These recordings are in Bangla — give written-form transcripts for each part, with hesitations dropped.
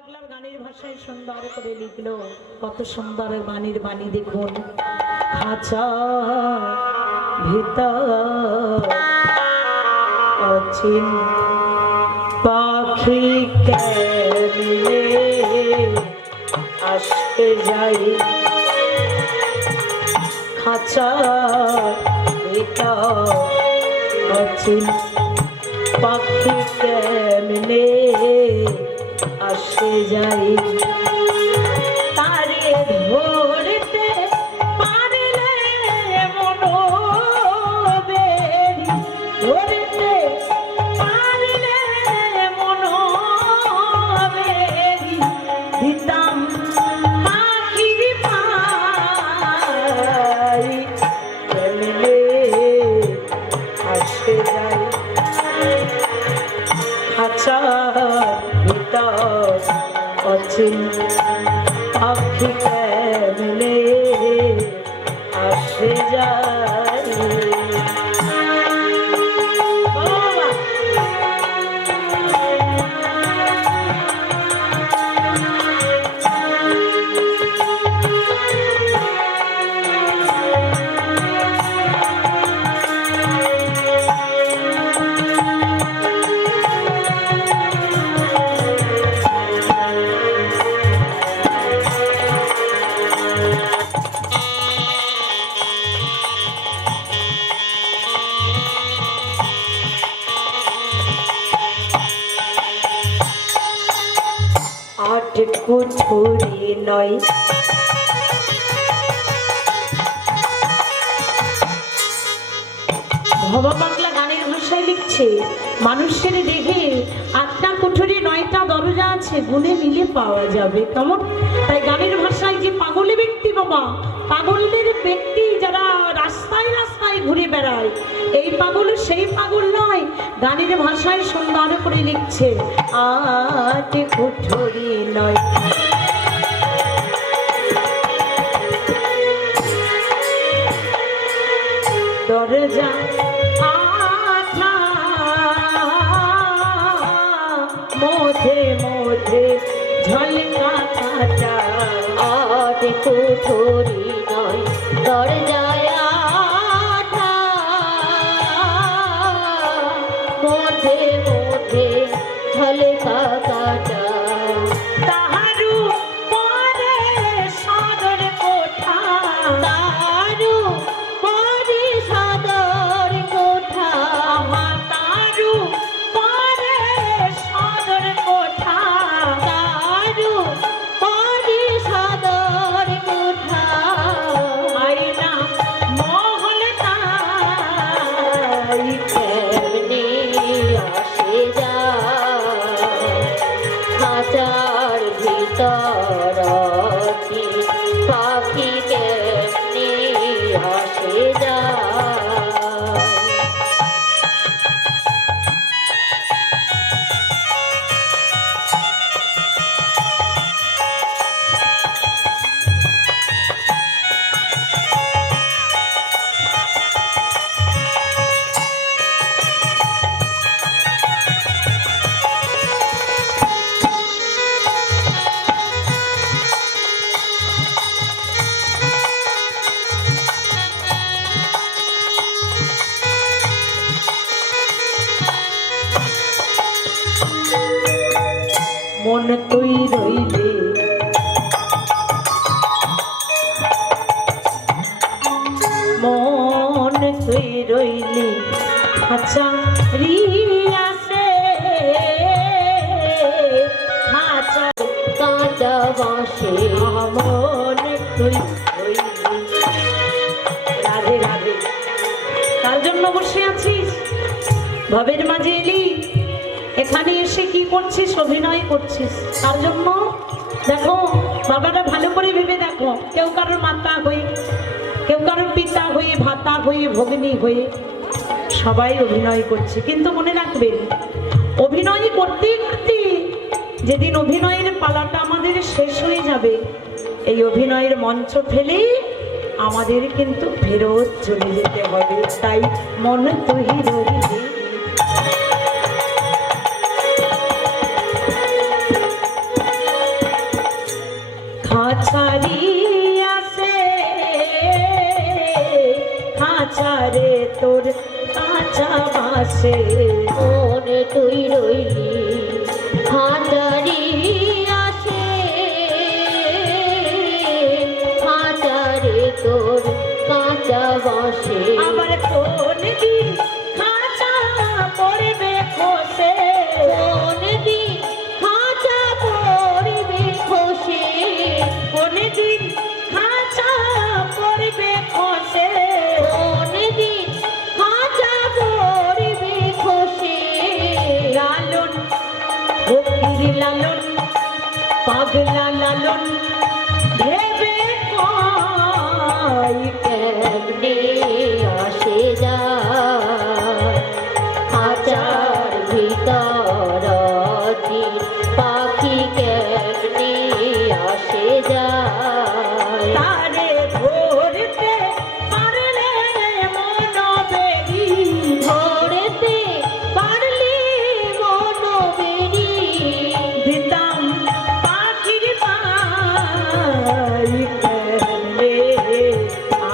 পাগলার গানের ভাষায় সুন্দর করে লিখলো, কত সুন্দর বাণীর বাণী দেখুন। খাঁচা ভিতর অচিন পাখি কেমনে আসতে যাই, খাঁচা ভিতর অচিন পাখি কেমনে আসে যাই, তারে ধরতে পারলে মনোবেরি, ধরতে পারলে মনোবেরি দিতাম পাখির পাই, কেমনে আসে যাই, খাঁচার ভিতর অচিন পাখি কেমনে আসে যায়। আট কুঠুরি নয় ভবা বাংলা গানের ভাষায় লিখছে, মানুষের দেহে আটটা কুঠুরি নয়টা দরজা আছে, গুনে নিলে পাওয়া যাবে কেমন। তাই গানের ভাষায় যে পাগলে ব্যক্তি বাবা, পাগলদের ব্যক্তি যারা রাস্তায় রাস্তায় ঘুরে বেড়ায়, এই পাগল সেই পাগল নয়। গানের ভাষায় সুন্দর করে লিখছে, আট কুঠুরি নয় দরজা আঠা, মধ্যে মধ্যে ঝলকা কাটা, আট কুঠুরি নয় দরজায় আঠা, মধ্যে মধ্যে ঝলকা কাটা, তাহারু পরে সদর কোঠা, তারু পরে সদর কোঠা, তারু পরে সদর কোঠা, তারু পরে সদর কোঠা, আইনা মহল তাই, কেমনে আসে যায়, খাঁচার ভিতর অচিন পাখি কেমনে আসে যায়। মন তুই রইলে মন তুই রইলে আচ্ছা রিয়াসে আচ্ছা কাঁচা বাঁশে মন তুই রইলে। রাধে রাধে, তার জন্য বসে আছিস, ভবের মাঝে এলি, এখানে এসে কি করছিস, অভিনয় করছিস, তার জন্য। দেখো বাবারা ভালো করে ভেবে দেখো, কেউ কারোর মাতা হয়ে, কেউ কারোর পিতা হয়ে, ভাতা হয়ে, ভগিনী হয়ে সবাই অভিনয় করছে। কিন্তু মনে রাখবেন, অভিনয় করতে করতে যেদিন অভিনয়ের পালাটা আমাদের শেষ হয়ে যাবে, এই অভিনয়ের মঞ্চ ফেলে আমাদের কিন্তু ফেরত চলে যেতে হবে। তাই মন তুই রইলি খাঁচারি আসে খাঁচারে তোর কাঁচা বাসে মনে তুই রইলি হাজারি আসে হাজারে তোর কাঁচা বসে আবার কোন দিন খাঁচা পড়বে খসে কোন দিন খাঁচা পড়বে খসে কোন দিন খাঁচা পড়বে খসে কোন দিন খাঁচা পড়বে খসে লালন ফকির লালন পাগলা লালন ভেবে কয় কেমনে আসে যায় খাঁচার ভিতর পাখি কেমনে আসে যায় তারে ধরতে পারলে মন বেরি ধরতে পারলে মন বেরি দিতাম পাখির পাই কেমনে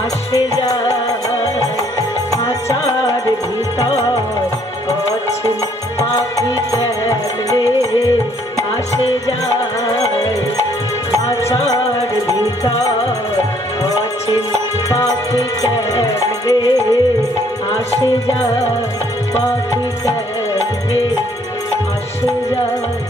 আসে যায় খাঁচার ভিতর অছেন পাখি কেমনে আসে যায় খাঁচার ভিতর অছেন পাখি কেমনে আসে যায় পাখি কেমনে আসে যায়